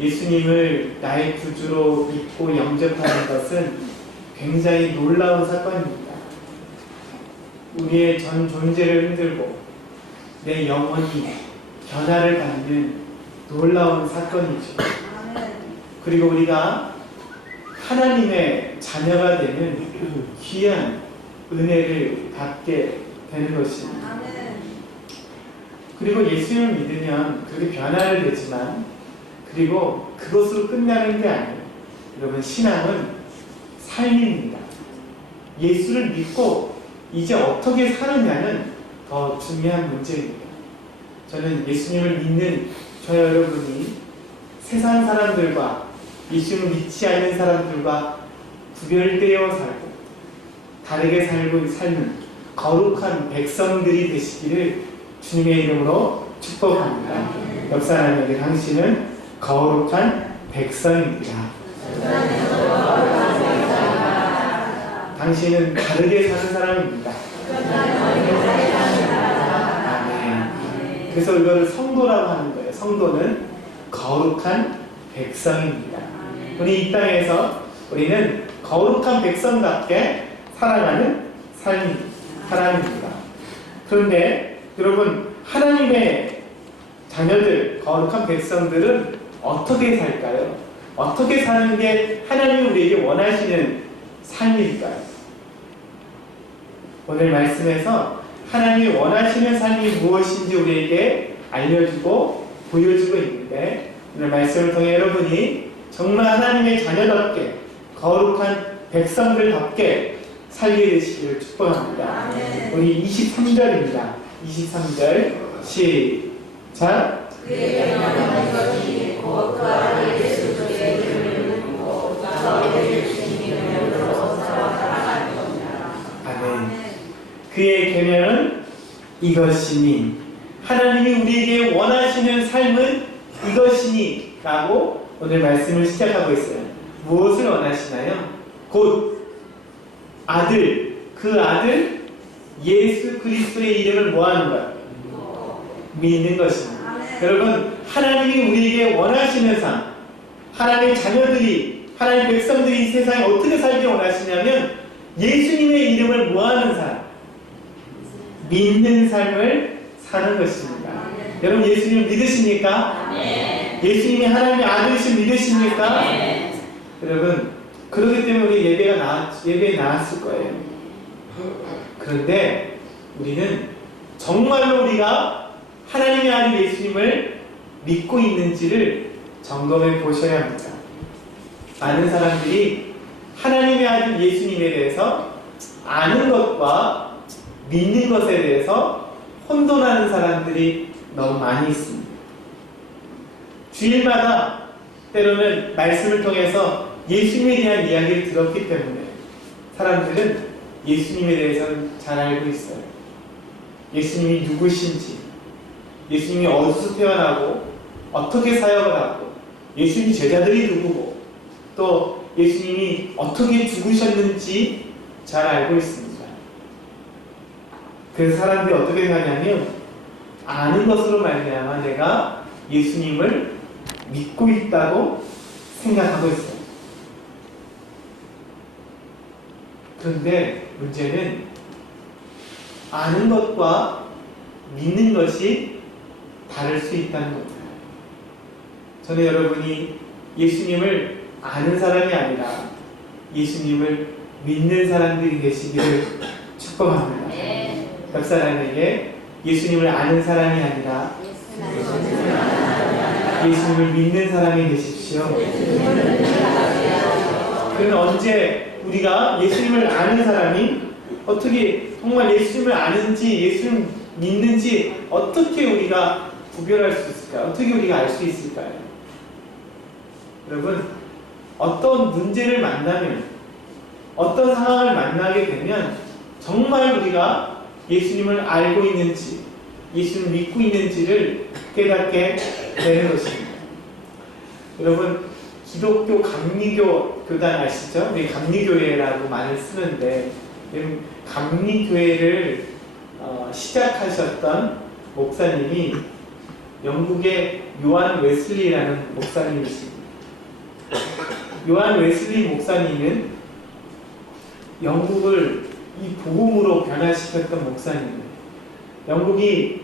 예수님을 나의 구주로 믿고 영접하는 것은 굉장히 놀라운 사건입니다. 우리의 전 존재를 흔들고 내 영혼이 변화를 받는 놀라운 사건이죠. 그리고 우리가 하나님의 자녀가 되는 귀한 은혜를 받게 되는 것입니다. 그리고 예수님을 믿으면 그렇게 변화를 되지만, 그리고 그것으로 끝나는 게 아니에요. 여러분, 신앙은 삶입니다. 예수를 믿고 이제 어떻게 사느냐는 더 중요한 문제입니다. 저는 예수님을 믿는 저 여러분이 세상 사람들과 예수님을 믿지 않는 사람들과 구별되어 살고 다르게 살고 삶은 거룩한 백성들이 되시기를 주님의 이름으로 축복합니다. 옆 사람에게 당신은 거룩한 백성입니다. 당신은 다르게 사는 사람입니다. 아멘. 그래서 이거를 성도라고 하는 거예요. 성도는 거룩한 백성입니다. 우리 이 땅에서 우리는 거룩한 백성답게 살아가는 사람입니다. 그런데 여러분, 하나님의 자녀들, 거룩한 백성들은 어떻게 살까요? 어떻게 사는 게 하나님이 우리에게 원하시는 삶일까요? 오늘 말씀에서 하나님이 원하시는 삶이 무엇인지 우리에게 알려주고 보여주고 있는데, 오늘 말씀을 통해 여러분이 정말 하나님의 자녀답게 거룩한 백성들답게 살게 되시기를 축복합니다. 우리 23절입니다. 23절 시작. 그의 명령은 이것이 곧 그 아들 예수 그리스도의 이름을 믿고 너희를 주님의 이름으로 살아갈 것이다. 아멘. 그의 계명은 이것이니, 하나님이 우리에게 원하시는 삶은 이것이니 라고 오늘 말씀을 시작하고 있어요. 무엇을 원하시나요? 곧 아들, 그 아들 예수 그리스도의 이름을 뭐하는 거예요? 믿는 것입니다. 여러분, 하나님이 우리에게 원하시는 삶, 하나님의 자녀들이, 하나님의 백성들이 이 세상에 어떻게 살기 원하시냐면 예수님의 이름을 뭐하는 삶, 믿는 삶을 사는 것입니다. 여러분, 예수님 믿으십니까? 예수님이 하나님의 아들이신 믿으십니까? 여러분, 그렇기 때문에 우리 예배에 나왔을 거예요. 그런데 우리는 정말로 우리가 하나님의 아들 예수님을 믿고 있는지를 점검해 보셔야 합니다. 많은 사람들이 하나님의 아들 예수님에 대해서 아는 것과 믿는 것에 대해서 혼돈하는 사람들이 너무 많이 있습니다. 주일마다 때로는 말씀을 통해서 예수님에 대한 이야기를 들었기 때문에 사람들은 예수님에 대해서는 잘 알고 있어요. 예수님이 누구신지, 예수님이 어디서 태어나고 어떻게 사역을 하고, 예수님 제자들이 누구고, 또 예수님이 어떻게 죽으셨는지 잘 알고 있습니다. 그래서 사람들이 어떻게 생각하냐면, 아는 것으로 말미암아 내가 예수님을 믿고 있다고 생각하고 있어요. 그런데 문제는 아는 것과 믿는 것이 다를 수 있다는 겁니다. 저는 여러분이 예수님을 아는 사람이 아니라 예수님을 믿는 사람들이 되시기를 축복합니다. 옆 사람에게 예수님을 아는 사람이 아니라 예수님을 믿는 사람이 되십시오. 그는 언제 우리가 예수님을 아는 사람이 어떻게 정말 예수님을 아는지 예수님을 믿는지 어떻게 우리가 구별할 수 있을까요? 어떻게 우리가 알 수 있을까요? 여러분, 어떤 문제를 만나면, 어떤 상황을 만나게 되면 정말 우리가 예수님을 알고 있는지, 예수님을 믿고 있는지를 깨닫게 되는 것입니다. 여러분, 기독교 감리교 교단 아시죠? 우리 감리교회라고 말을 쓰는데, 감리교회를 시작하셨던 목사님이 영국의 요한 웨슬리라는 목사님이십니다. 요한 웨슬리 목사님은 영국을 이 복음으로 변화시켰던 목사님입니다. 영국이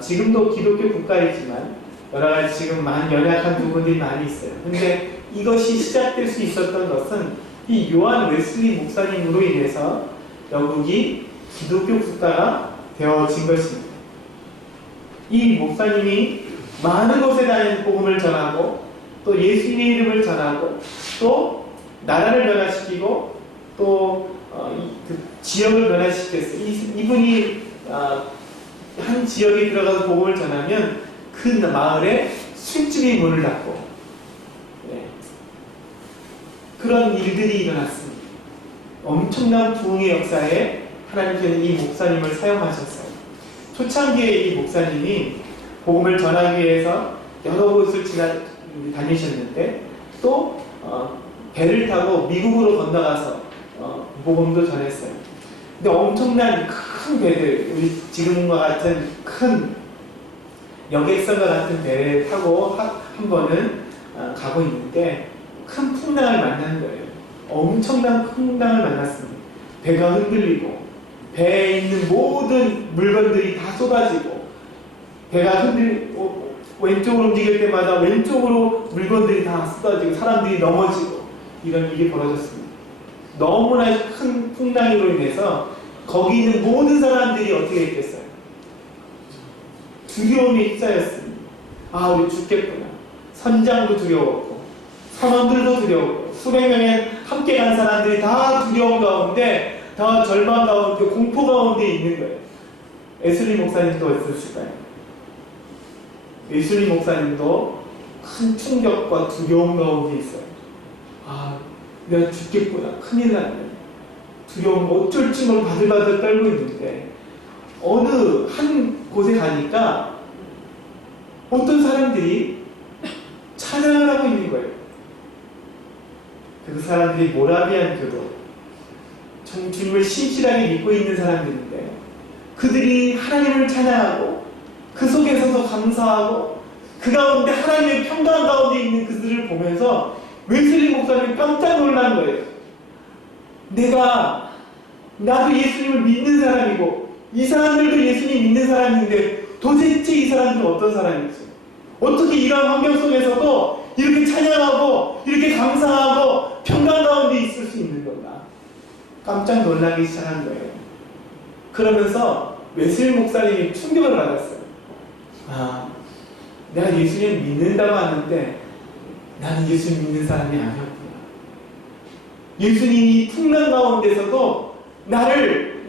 지금도 기독교 국가이지만 여러 가지 지금 연약한 부분들이 많이 있어요. 근데 이것이 시작될 수 있었던 것은 이 요한 웨슬리 목사님으로 인해서 영국이 기독교 국가가 되어진 것입니다. 이 목사님이 많은 곳에 다니는 복음을 전하고 또 예수님의 이름을 전하고 또 나라를 변화시키고 또 그 지역을 변화시켰어요. 이분이 한 지역에 들어가서 복음을 전하면 그 마을에 술집이 문을 닫고 그런 일들이 일어났습니다. 엄청난 부흥의 역사에 하나님께서는 이 목사님을 사용하셨어요. 초창기에 이 목사님이 복음을 전하기 위해서 여러 곳을 다니셨는데 또 배를 타고 미국으로 건너가서 복음도 전했어요. 근데 엄청난 큰 배들, 우리 지금과 같은 큰 여객선과 같은 배를 타고 한 번은 가고 있는데 큰 풍랑을 만난 거예요. 엄청난 풍랑을 만났습니다. 배가 흔들리고 배에 있는 모든 물건들이 다 쏟아지고 배가 왼쪽으로 움직일 때마다 왼쪽으로 물건들이 다 쏟아지고 사람들이 넘어지고 이런 일이 벌어졌습니다. 너무나 큰 풍랑으로 인해서 거기 있는 모든 사람들이 어떻게 했겠어요? 두려움에 휩싸였습니다. 우리 죽겠구나. 선장도 두려웠고 선원들도 두려웠고 수백 명의 함께 간 사람들이 다 두려움 가운데 다 절망 가운데 공포 가운데 있는 거예요. 웨슬리 목사님도 어떠실까요? 웨슬리 목사님도 큰 충격과 두려움 가운데 있어요. 내가 죽겠구나. 큰일 났네. 두려움, 어쩔 줄 모르고 바들바들 떨고 있는데 어느 한 곳에 가니까 어떤 사람들이 찬양을 하고 있는 거예요. 그 사람들이 모라비안 교도, 주님을 신실하게 믿고 있는 사람들인데 그들이 하나님을 찬양하고 그 속에서도 감사하고 그 가운데 하나님의 평강 가운데 있는 그들을 보면서 웨슬리 목사님이 깜짝 놀란 거예요. 나도 예수님을 믿는 사람이고 이 사람들도 예수님 믿는 사람인데 도대체 이 사람들은 어떤 사람이지? 어떻게 이런 환경 속에서도 이렇게 찬양하고 이렇게 감사하고 평강 가운데 있을 수 있는 건가? 깜짝 놀라기 시작한 거예요. 그러면서 웨슬리 목사님이 충격을 받았어요. 내가 예수님 믿는다고 하는데 나는 예수님 믿는 사람이 아니었구나. 예수님이 풍랑 가운데서도 나를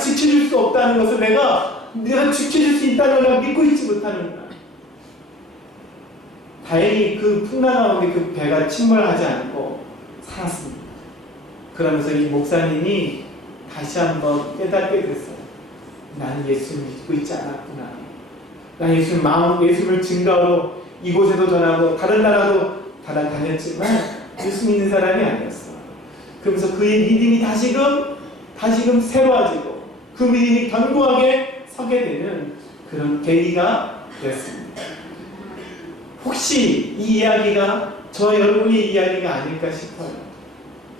지켜줄 수 없다는 것을 내가 지켜줄 수 있다는 걸 믿고 있지 못하는구나. 다행히 그 풍랑 가운데 그 배가 침몰하지 않고 살았습니다. 그러면서 이 목사님이 다시 한번 깨닫게 됐어요. 나는 예수님을 믿고 있지 않았구나. 난 예수님을 증거로 이곳에도 전하고 다른 나라도 다녔지만 예수 믿는 사람이 아니었어. 그러면서 그의 믿음이 다시금 새로워지고 그 믿음이 견고하게 서게 되는 그런 계기가 되었습니다. 혹시 이 이야기가 여러분의 이야기가 아닐까 싶어요.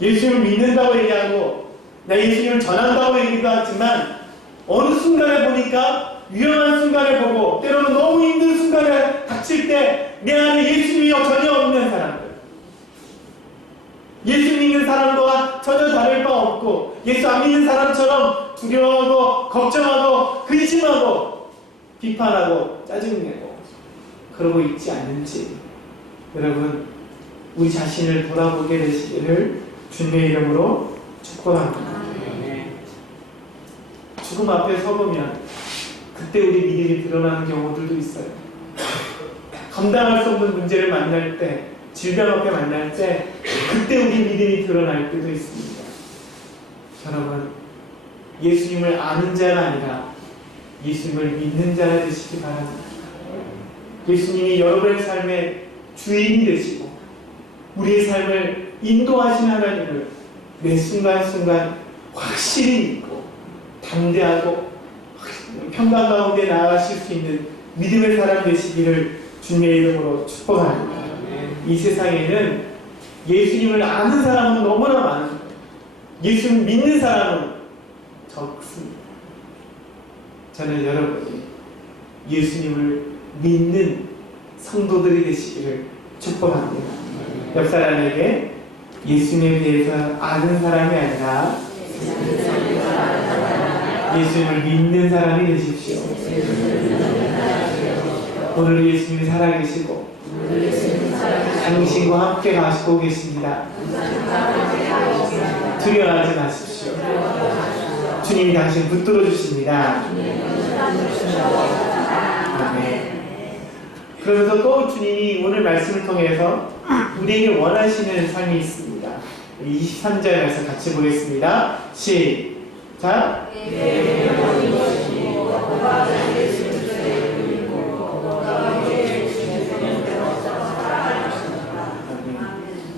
예수님을 믿는다고 얘기하고 나 예수님을 전한다고 얘기도 하지만 어느 순간에 보니까 위험한 순간을 보고 때로는 너무 힘든 순간에 닥칠 때 내 안에 예수님이 전혀 없는 사람들, 예수 믿는 사람과 전혀 다를 바 없고 예수 안 믿는 사람처럼 두려워하고 걱정하고 근심하고 비판하고 짜증내고 그러고 있지 않는지 여러분 우리 자신을 돌아보게 되시기를 주님의 이름으로 축복합니다. 죽음 앞에 서보면 그때 우리 믿음이 드러나는 경우들도 있어요. 감당할 수 없는 문제를 만날 때, 질병 앞에 만날 때 그때 우리 믿음이 드러날 때도 있습니다. 여러분 예수님을 아는 자가 아니라 예수님을 믿는 자가 되시기 바랍니다. 예수님이 여러분의 삶의 주인이 되시고 우리의 삶을 인도하시는 하나님을 매 순간순간 확실히 믿고 담대하고 평강 가운데 나아가실 수 있는 믿음의 사람 되시기를 주님의 이름으로 축복합니다. 이 세상에는 예수님을 아는 사람은 너무나 많은 거예요. 예수를 믿는 사람은 적습니다. 저는 여러분이 예수님을 믿는 성도들이 되시기를 축복합니다. 옆 사람에게 예수님에 대해서 아는 사람이 아니라 예수님을 믿는 사람이 되십시오. 오늘 예수님이 살아계시고 당신과 함께 가시고 계십니다. 두려워하지 마십시오. 주님이 당신 붙들어 주십니다. 아멘. 그러면서 또 주님이 오늘 말씀을 통해서 우리에게 원하시는 삶이 있습니다. 23절 말씀 같이 보겠습니다. 시작.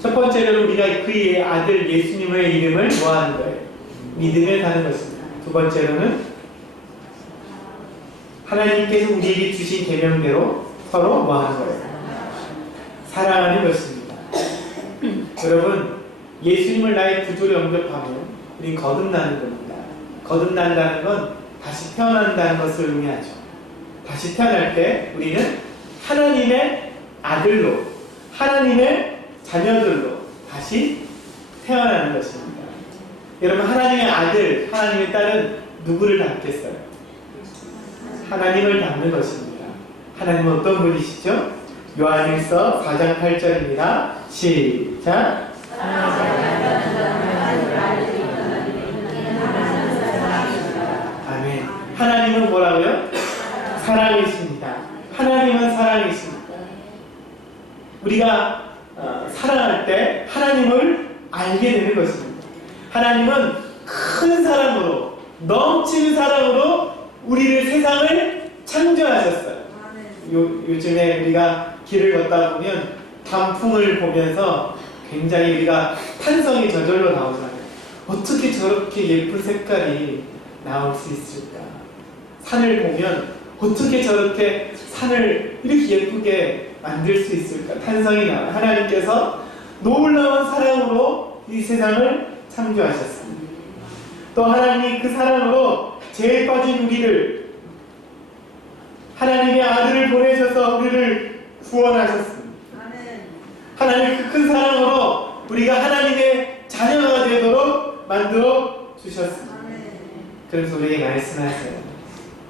첫 번째로 우리가 그의 아들 예수님의 이름을 뭐하는 거예요? 믿음에 가는 것입니다. 두 번째로는 하나님께서 우리에게 주신 계명대로 서로 뭐하는 거예요? 사랑하는 것입니다. 여러분, 예수님을 나의 구주로 영접하면 우린 거듭나는 겁니다. 거듭난다는 건 다시 태어난다는 것을 의미하죠. 다시 태어날 때 우리는 하나님의 아들로, 하나님의 자녀들로 다시 태어나는 것입니다. 여러분, 하나님의 아들, 하나님의 딸은 누구를 닮겠어요? 하나님을 닮는 것입니다. 하나님은 어떤 분이시죠? 요한일서 4장 8절입니다. 시작. 아멘. 하나님은 뭐라고요? 사랑이십니다. 하나님은 사랑이십니다. 우리가 사랑할 때 하나님을 알게 되는 것입니다. 하나님은 큰 사랑으로, 넘치는 사랑으로 우리를, 세상을 창조하셨어요. 요즘에 우리가 길을 걷다 보면 단풍을 보면서 굉장히 우리가 탄성이 저절로 나오잖아요. 어떻게 저렇게 예쁜 색깔이 나올 수 있을까? 산을 보면 어떻게 저렇게 산을 이렇게 예쁘게 만들 수 있을까? 탄성이 나와요. 하나님께서 놀라운 사랑으로 이 세상을 창조하셨습니다. 또 하나님이 그 사랑으로 죄에 빠진 우리를, 하나님의 아들을 보내셔서 우리를 구원하셨습니다. 하나님의 그 큰 사랑으로 우리가 하나님의 자녀가 되도록 만들어 주셨습니다. 그래서 우리에게 말씀하세요.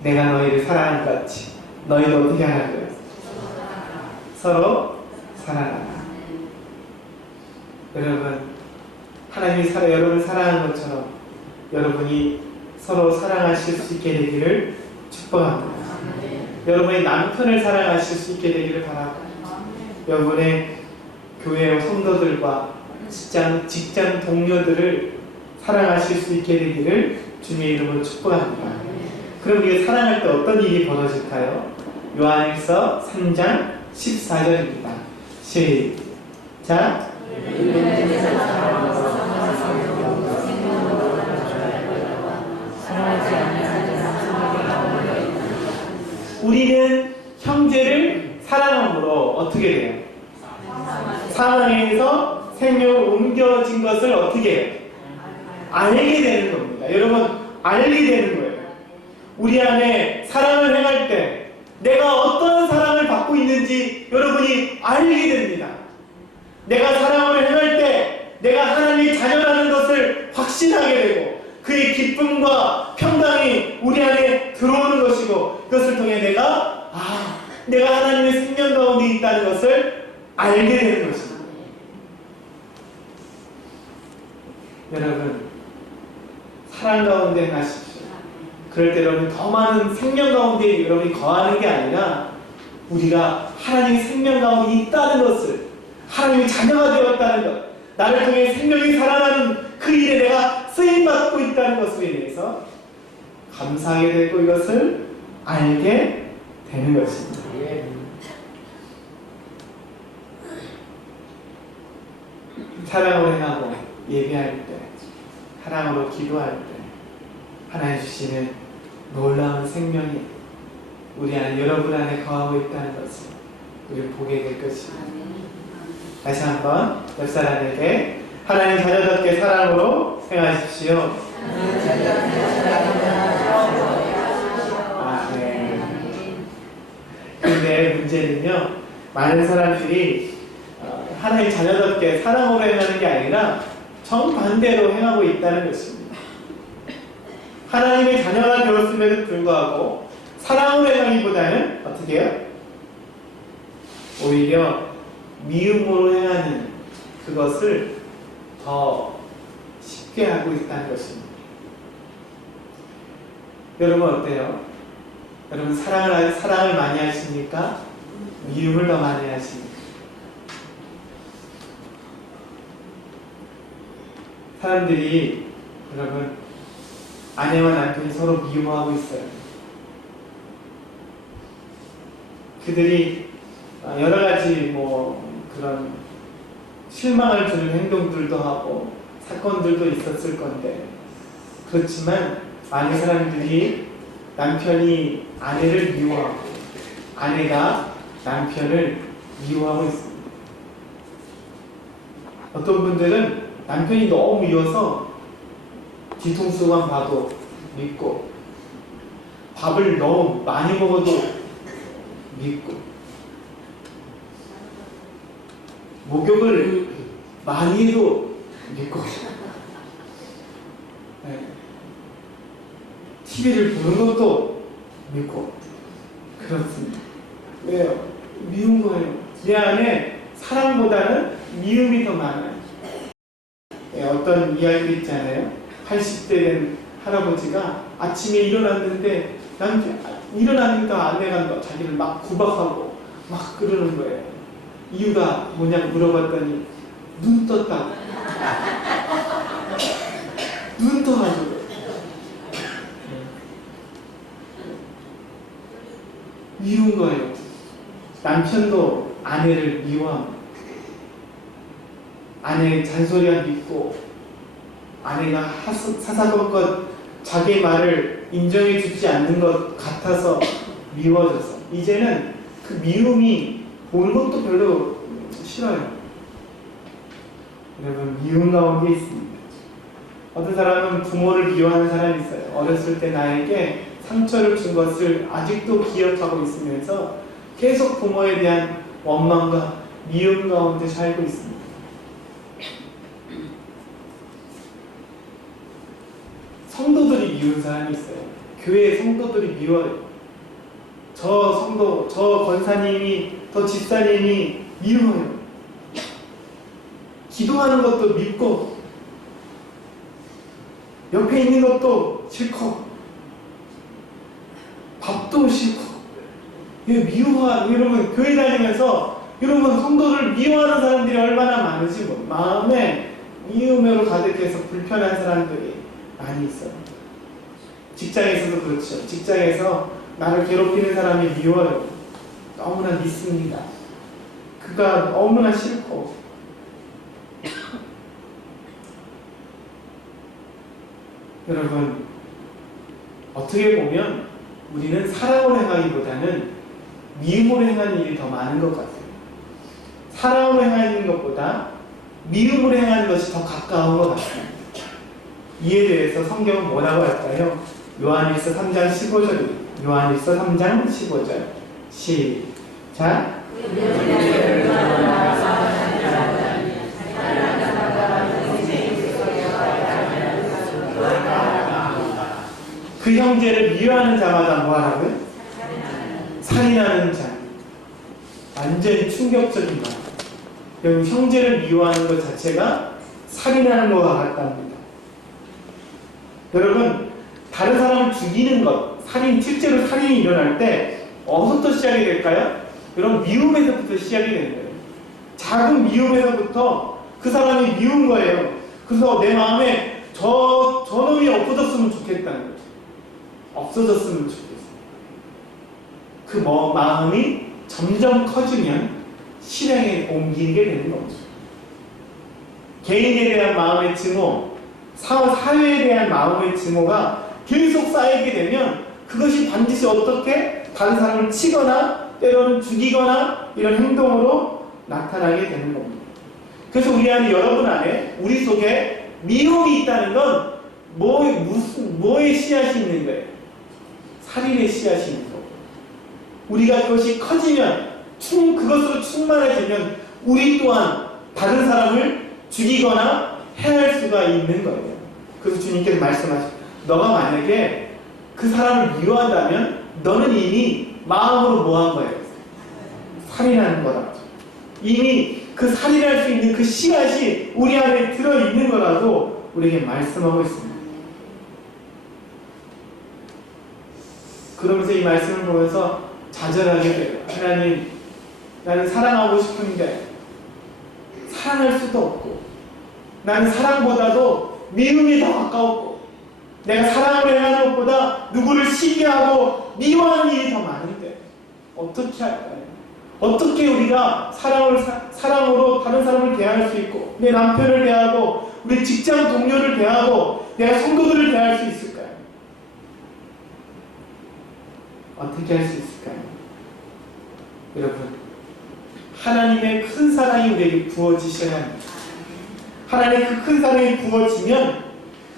내가 너희를 사랑한 것 같이 너희도 어떻게 하라고요? 서로 사랑하라. 여러분, 하나님이 여러분을 사랑한 것처럼 여러분이 서로 사랑하실 수 있게 되기를 축복합니다. 여러분의 남편을 사랑하실 수 있게 되기를 바랍니다. 여러분의 교회 성도들과 직장 동료들을 사랑하실 수 있게 되기를 주님의 이름으로 축복합니다. 그럼 우리가 사랑할 때 어떤 일이 벌어질까요? 요한일서 3장 14절입니다. 시작. 우리는 형제를 사랑함으로 어떻게 돼요? 사망에서 생명으로 옮겨진 것을 어떻게 해요? 알게 되는 겁니다. 여러분, 알게 되는 거예요. 우리 안에 사랑을 행할 때 내가 어떤 사랑을 받고 있는지 여러분이 알게 됩니다. 내가 사랑을 행할 때 내가 하나님의 자녀라는 것을 확신하게 되고 그의 기쁨과 평강이 우리 안에 들어오는 것이고 그것을 통해 내가 하나님의 생명 가운데 있다는 것을 알게 되는 것입니다. 여러분, 사랑 가운데 가십시오. 그럴 때 여러분 더 많은 생명 가운데 여러분이 거하는 게 아니라 우리가 하나님의 생명 가운데 있다는 것을, 하나님의 자녀가 되었다는 것, 나를 통해 생명이 살아나는 그 일에 내가 쓰임받고 있다는 것에 대해서 감사하게 되고 이것을 알게 되는 것입니다. 사랑으로 행하고 예배할 때, 사랑으로 기도할 때 하나님 주시는 놀라운 생명이 우리 안에 여러분 안에 거하고 있다는 것을 우리 보게 될 것입니다. 다시 한번 옆 사람에게 하나님 자녀답게 사랑으로 행하십시오. 근데 문제는요, 많은 사람들이 하나님 자녀답게 사랑으로 행하는 게 아니라 정반대로 행하고 있다는 것입니다. 하나님의 자녀가 되었음에도 불구하고 사랑으로 행하기보다는 어떻게 해요? 오히려 미움으로 행하는 그것을 더 쉽게 하고 있다는 것입니다. 여러분 어때요? 여러분 사랑을 많이 하십니까? 미움을 더 많이 하십니까? 사람들이 여러분 아내와 남편이 서로 미워하고 있어요. 그들이 여러 가지 그런 실망을 주는 행동들도 하고 사건들도 있었을 건데, 그렇지만 많은 사람들이 남편이 아내를 미워하고 아내가 남편을 미워하고 있습니다. 어떤 분들은 남편이 너무 미워서 뒤통수만 봐도 밉고, 밥을 너무 많이 먹어도 밉고, 목욕을 많이 해도 밉고, TV를 보는 것도 밉고 그렇습니다. 왜요? 미운 거예요. 내 안에 사랑보다는 미움이 더 많아요. 어떤 이야기 있잖아요. 80대 된 할아버지가 아침에 일어났는데 일어나니까 아내가 자기를 막 구박하고 막 그러는 거예요. 이유가 뭐냐고 물어봤더니 눈 떴다고. 눈 떠가지고. 미운 거예요. 남편도 아내를 미워합니다. 아내의 잔소리가 밉고, 아내가 사사건건 자기 말을 인정해 주지 않는 것 같아서 미워져서 이제는 그 미움이 보는 것도 별로 싫어요. 여러분, 미움 가운데 있습니다. 어떤 사람은 부모를 미워하는 사람이 있어요. 어렸을 때 나에게 상처를 준 것을 아직도 기억하고 있으면서 계속 부모에 대한 원망과 미움 가운데 살고 있습니다. 성도들이 미운 사람이 있어요. 교회 성도들이 미워요. 저 성도, 저 권사님이, 저 집사님이 미워요. 기도하는 것도 밉고, 옆에 있는 것도 싫고, 밥도 싫고, 여러분 교회 다니면서 여러분 성도를 미워하는 사람들이 얼마나 많은지 마음에 미움으로 가득해서 불편한 사람들이 많이 있어요. 직장에서도 그렇죠. 직장에서 나를 괴롭히는 사람이 미워요. 너무나 믿습니다. 그가 너무나 싫고, 여러분 어떻게 보면 우리는 사랑으로 행하기보다는 미움으로 행하는 일이 더 많은 것 같아요. 사랑으로 행하는 것보다 미움으로 행하는 것이 더 가까운 것 같습니다. 이에 대해서 성경은 뭐라고 할까요? 요한일서 3장 15절입니다. 요한일서 3장 15절 시작. 그 형제를 미워하는 자마다 뭐하라고요? 살인하는 자. 완전히 충격적인 말. 여러분, 형제를 미워하는 것 자체가 살인하는 것과 같답니다. 여러분, 다른 사람을 죽이는 것, 실제로 살인이 일어날 때 어디서부터 시작이 될까요? 여러분, 미움에서부터 시작이 되는 거예요. 작은 미움에서부터 그 사람이 미운 거예요. 그래서 내 마음에 저놈이 없어졌으면 좋겠다는 거예요. 없어졌으면 좋겠어요. 그 마음이 점점 커지면 실행에 옮기게 되는 거죠. 개인에 대한 마음의 증오, 사회에 대한 마음의 증오가 계속 쌓이게 되면 그것이 반드시 어떻게 다른 사람을 치거나 때로는 죽이거나 이런 행동으로 나타나게 되는 겁니다. 그래서 우리 안에, 여러분 안에, 우리 속에 미움이 있다는 건 뭐의 씨앗이 있는 거예요? 살인의 씨앗이 있는 거고, 우리가 그것이 커지면, 그것으로 충만해지면 우리 또한 다른 사람을 죽이거나 해할 수가 있는 거예요. 그래서 주님께서 말씀하시죠. 너가 만약에 그 사람을 미워한다면 너는 이미 마음으로 뭐 한 거예요? 살인하는 거다. 이미 그 살인할 수 있는 그 씨앗이 우리 안에 들어있는 거라고 우리에게 말씀하고 있습니다. 그러면서 이 말씀을 보면서 좌절하게 돼요. 하나님, 나는 사랑하고 싶은데 사랑할 수도 없고, 나는 사랑보다도 미움이 더 가까웠고, 내가 사랑을 행하는 것보다 누구를 시기하고 미워하는 일이 더 많은데 어떻게 할까요? 어떻게 우리가 사랑으로 다른 사람을 대할 수 있고, 내 남편을 대하고, 우리 직장 동료를 대하고, 내가 성도들을 대할 수 있을까요? 어떻게 할 수 있을까요? 여러분, 하나님의 큰 사랑이 우리에게 부어지셔야 합니다. 하나님의 그 큰 사랑이 부어지면,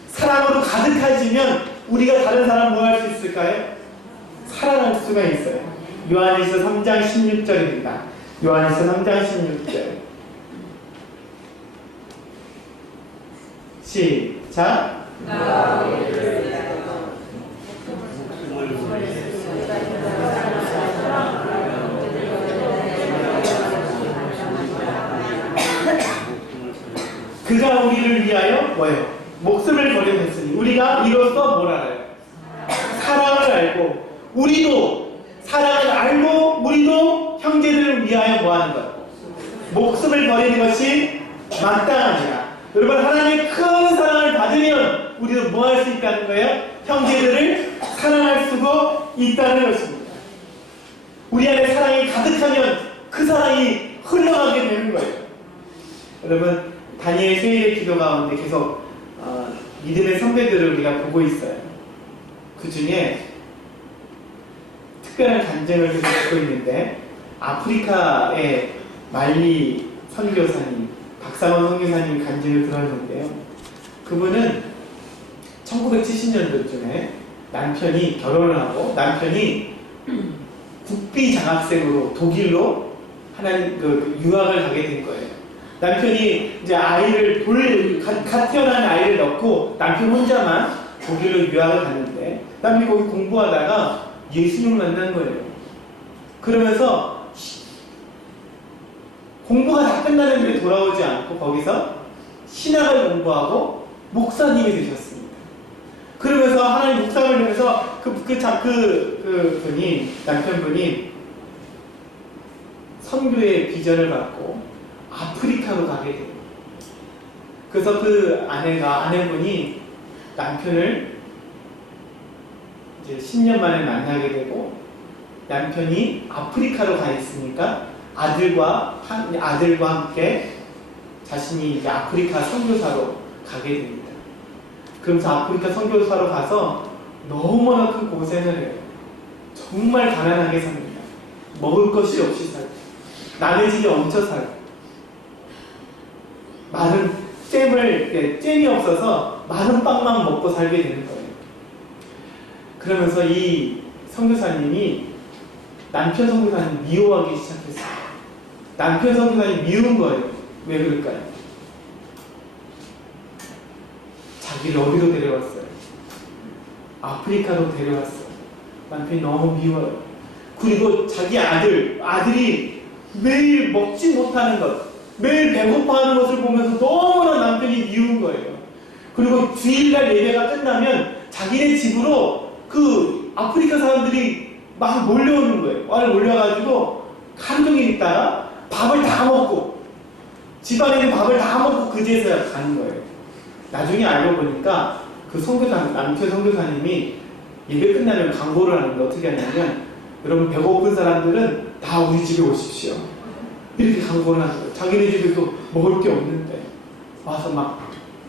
사랑으로 가득해지면 우리가 다른 사람 뭐 할 수 있을까요? 사랑할 수가 있어요. 요한일서 3장 16절입니다. 요한일서 3장 16절. 시작. 그가 우리를 위하여 뭐예요? 목숨을 버려냈으니 우리가 이로써 뭘 알아요? 사랑을 알고, 우리도 사랑을 알고 우리도 형제들을 위하여 뭐 하는 것? 목숨을 버리는 것이 마땅하니라. 여러분, 하나님의 큰 사랑을 받으면 우리도 뭐 할 수 있다는 거예요? 형제들을 사랑할 수가 있다는 것입니다. 우리 안에 사랑이 가득하면 그 사랑이 흘러가게 되는 거예요. 여러분, 다니엘 세일의 기도 가운데 계속 믿음의 선배들을 우리가 보고 있어요. 그 중에 특별한 간증을 계속 듣고 있는데, 아프리카의 말리 선교사님, 박상원 선교사님 간증을 들었는데요. 그분은 1970년도쯤에 남편이 결혼을 하고, 남편이 국비 장학생으로 독일로 유학을 가게 된 거예요. 남편이 이제 갓 태어난 아이를 넣고 남편 혼자만 독일로 유학을 갔는데, 남편이 거기 공부하다가 예수님을 만난 거예요. 그러면서 공부가 다 끝나는데 돌아오지 않고 거기서 신학을 공부하고 목사님이 되셨습니다. 그러면서 하나님 묵상을 하면서 남편분이 선교의 비전을 받고 아프리카로 가게 돼요. 그래서 그 아내분이 남편을 이제 10년 만에 만나게 되고, 남편이 아프리카로 가 있으니까 아들과 함께 자신이 이제 아프리카 선교사로 가게 됩니다. 그러면서 아프리카 선교사로 가서 너무나 큰 고생을 해요. 정말 가난하게 삽니다. 먹을 것이 없이 살고, 남의 집에 얹혀 살고, 잼이 없어서 마른 빵만 먹고 살게 되는 거예요. 그러면서 이 선교사님이 남편 선교사님 미워하기 시작했어요. 남편 선교사님 미운 거예요. 왜 그럴까요? 자기를 어디로 데려왔어요? 아프리카로 데려왔어요. 남편이 너무 미워요. 그리고 자기 아들이 매일 먹지 못하는 것, 매일 배고파하는 것을 보면서 너무나 남편이 미운 거예요. 그리고 주일날 예배가 끝나면 자기네 집으로 그 아프리카 사람들이 막 몰려오는 거예요. 몰려가지고 하루 종일 있다가 밥을 다 먹고, 집안에 있는 밥을 다 먹고 그제서야 가는 거예요. 나중에 알고 보니까 그 남편 선교사님이 예배 끝나면 광고를 하는데 어떻게 하냐면, 여러분 배고픈 사람들은 다 우리 집에 오십시오. 이렇게 광고를 하는 거예요. 자기네 집에도 먹을 게 없는데 와서 막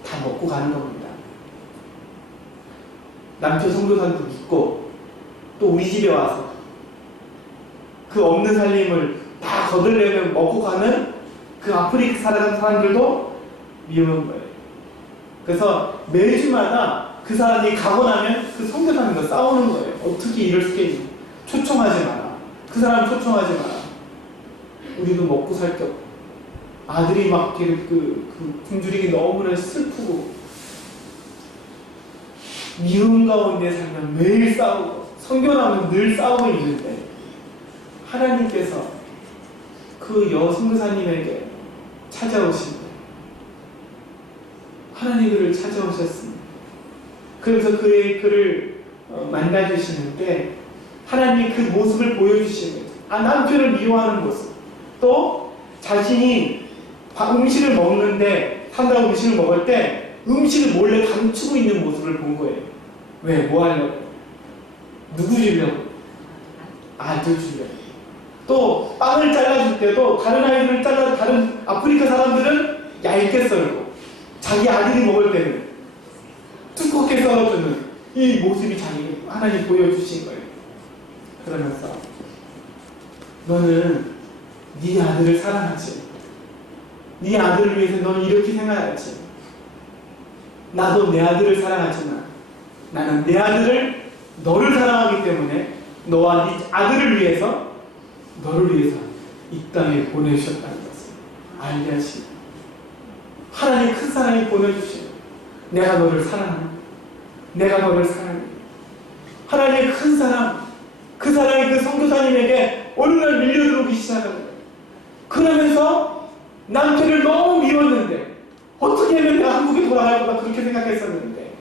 다 먹고 가는 겁니다. 남편 선교사님도 믿고 또 우리 집에 와서 그 없는 살림을 다 거들려면 먹고 가는 그 아프리카 살아가는 사람들도 미워한 거예요. 그래서 매주마다 그 사람이 가고 나면 그 선교사님과 싸우는 거예요. 어떻게 이럴 수가 있냐. 초청하지 마라. 그 사람 초청하지 마라. 우리도 먹고 살 게 없고 아들이 막 그 굶주리기 너무나 슬프고 미움 가운데 살면 매일 싸우고 선교하면 늘 싸우고 있는데 하나님께서 그 여선교사님에게 찾아오신 거예요. 하나님을 찾아오셨습니다. 그래서 그를 만나주시는데 하나님 그 모습을 보여주시는 거예요. 남편을 미워하는 모습, 또 자신이 음식을 먹는데 산다고 음식을 먹을 때 음식을 몰래 감추고 있는 모습을 본 거예요. 왜? 뭐 하려고? 누구 주려고? 아들 주려고. 또 빵을 잘라줄 때도 다른 아프리카 사람들은 얇게 썰고 자기 아들이 먹을 때는 두껍게 썰어주는 이 모습이 하나님 보여주신 거예요. 그러면서 너는 네 아들을 사랑하지. 네 아들을 위해서 너는 이렇게 생각하지. 나도 내 아들을 사랑하지만 나는 내 아들을 너를 사랑하기 때문에 너와 네 아들을 위해서 너를 위해서 이 땅에 보내주셨다는 것을 알게 하시고 하나님 큰 사랑이 보내주시고 내가 너를 사랑한다. 내가 너를 사랑해. 하나님의 큰 사랑, 그 사랑이 그 선교사님에게 어느 날 밀려들어오기 시작하는 거예요. 그러면서 남편을 너무 미웠는데 어떻게 하면 내가 한국에 돌아갈 거다 그렇게 생각했었는데